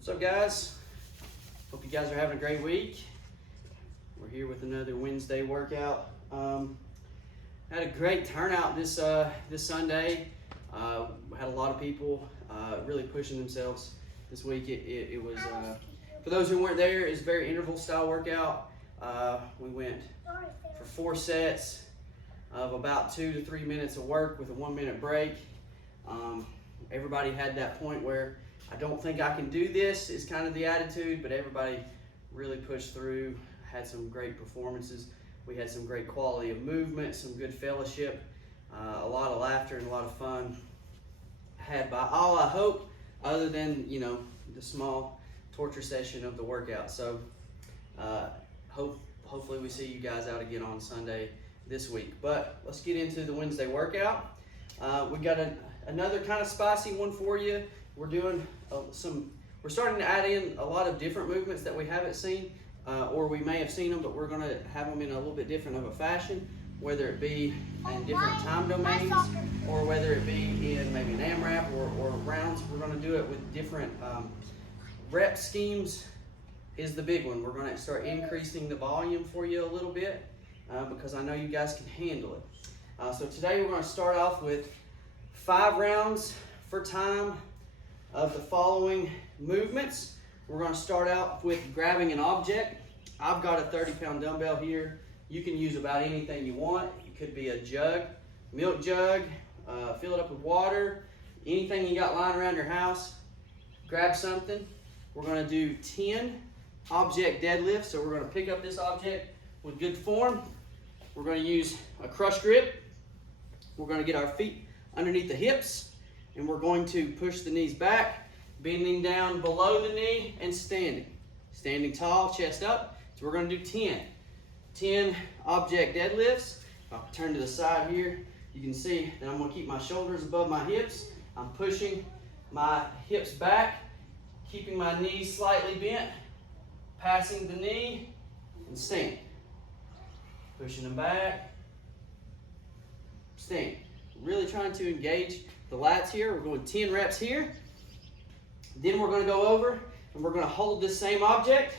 What's up, guys? Hope you guys are having a great week. We're here with another Wednesday workout. Had a great turnout this Sunday. Had a lot of people really pushing themselves this week. It was, for those who weren't there, it's a very interval style workout. We went for 4 sets of about 2 to 3 minutes of work with a 1 minute break. Everybody had that point where I don't think I can do this is kind of the attitude, but everybody really pushed through, had some great performances. We had some great quality of movement, some good fellowship, a lot of laughter and a lot of fun had by all, I hope, other than, you know, the small torture session of the workout. So hopefully we see you guys out again on Sunday this week. But let's get into the Wednesday workout. We got another kind of spicy one for you. We're doing we're starting to add in a lot of different movements that we haven't seen, or we may have seen them, but we're going to have them in a little bit different of a fashion, whether it be in different time domains, or whether it be in maybe an AMRAP or rounds. We're going to do it with different rep schemes is the big one. We're going to start increasing the volume for you a little bit because I know you guys can handle it. So today we're going to start off with 5 rounds for time of the following movements. We're going to start out with grabbing an object. I've got a 30-pound dumbbell here. You can use about anything you want. It could be a jug, milk jug, fill it up with water, anything you got lying around your house. Grab something. We're going to do 10 object deadlifts. So we're going to pick up this object with good form. We're going to use a crush grip. We're going to get our feet underneath the hips, and we're going to push the knees back, bending down below the knee and standing. Standing tall, chest up. So we're going to do 10 object deadlifts. I'll turn to the side here. You can see that I'm going to keep my shoulders above my hips. I'm pushing my hips back, keeping my knees slightly bent, passing the knee, and stand. Pushing them back, stand. Really trying to engage the lats here. We're going 10 reps here. Then we're going to go over and we're going to hold this same object,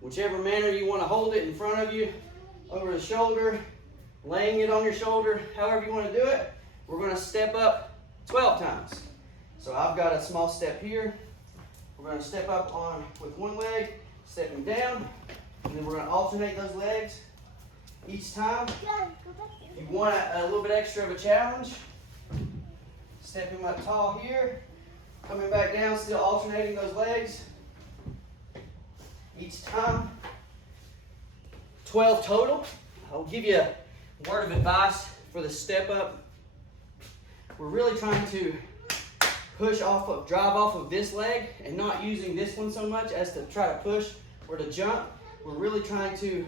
whichever manner you want to hold it, in front of you, over the shoulder, laying it on your shoulder, however you want to do it. We're going to step up 12 times. So I've got a small step here. We're going to step up on with one leg, stepping down, and then we're going to alternate those legs each time. If you want a little bit extra of a challenge, stepping up tall here, coming back down, still alternating those legs each time. 12 total. I'll give you a word of advice for the step up. We're really trying to drive off of this leg and not using this one so much as to try to push or to jump. We're really trying to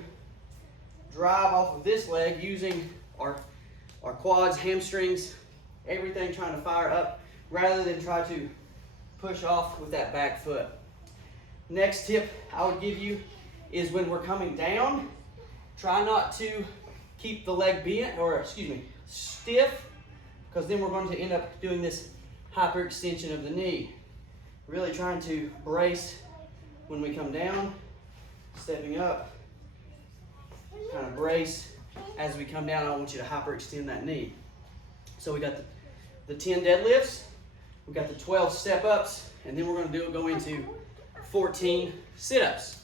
drive off of this leg using our quads, hamstrings, everything, trying to fire up rather than try to push off with that back foot. Next tip I would give you is when we're coming down, try not to keep the leg bent, or stiff, because then we're going to end up doing this hyperextension of the knee. Really trying to brace when we come down, stepping up, kind of brace as we come down. I don't want you to hyperextend that knee. So we got the 10 deadlifts, we got the 12 step ups, and then we're going to go into 14 sit-ups.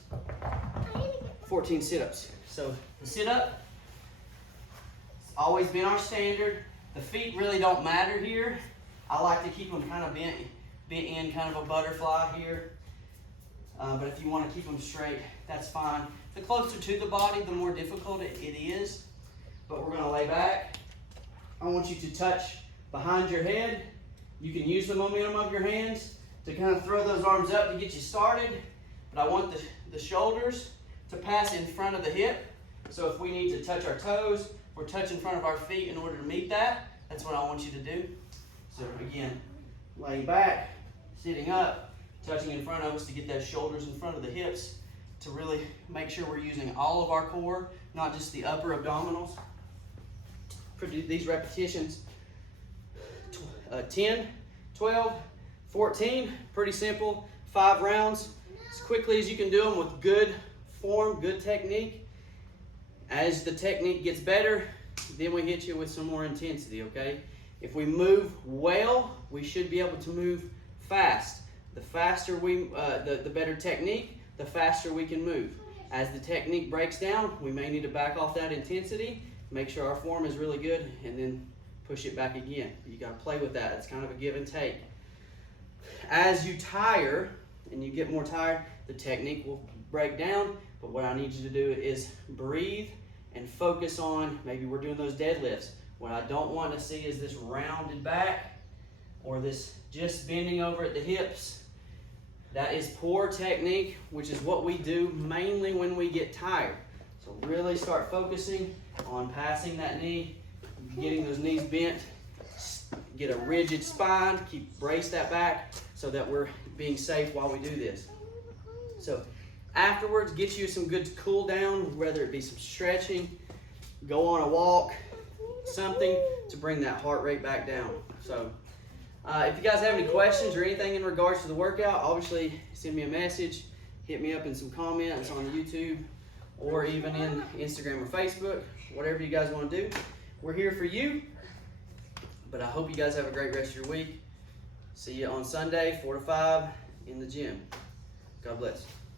14 sit-ups. So the sit-up, it's always been our standard. The feet really don't matter here. I like to keep them kind of bent in, kind of a butterfly here. But if you want to keep them straight, that's fine. The closer to the body, the more difficult it is. But we're going to lay back. I want you to touch behind your head. You can use the momentum of your hands to kind of throw those arms up to get you started. But I want the shoulders to pass in front of the hip. So if we need to touch our toes, we're touching in front of our feet in order to meet that. That's what I want you to do. So again, laying back, sitting up, touching in front of us to get those shoulders in front of the hips to really make sure we're using all of our core, not just the upper abdominals. For these repetitions, 10, 12, 14, pretty simple. 5 rounds as quickly as you can do them with good form, good technique. As the technique gets better, then we hit you with some more intensity, okay? If we move well, we should be able to move fast. The faster we, the better technique, the faster we can move. As the technique breaks down, we may need to back off that intensity, make sure our form is really good, and then push it back again. You gotta play with that. It's kind of a give and take. As you tire and you get more tired, the technique will break down, but what I need you to do is breathe and focus on, maybe we're doing those deadlifts. What I don't want to see is this rounded back or this just bending over at the hips. That is poor technique, which is what we do mainly when we get tired. So really start focusing on passing that knee, getting those knees bent, get a rigid spine, brace that back so that we're being safe while we do this. So afterwards, get you some good cool down, whether it be some stretching, go on a walk, something to bring that heart rate back down. So if you guys have any questions or anything in regards to the workout, obviously send me a message, hit me up in some comments on YouTube or even in Instagram or Facebook, whatever you guys want to do. We're here for you, but I hope you guys have a great rest of your week. See you on Sunday, 4 to 5 in the gym. God bless.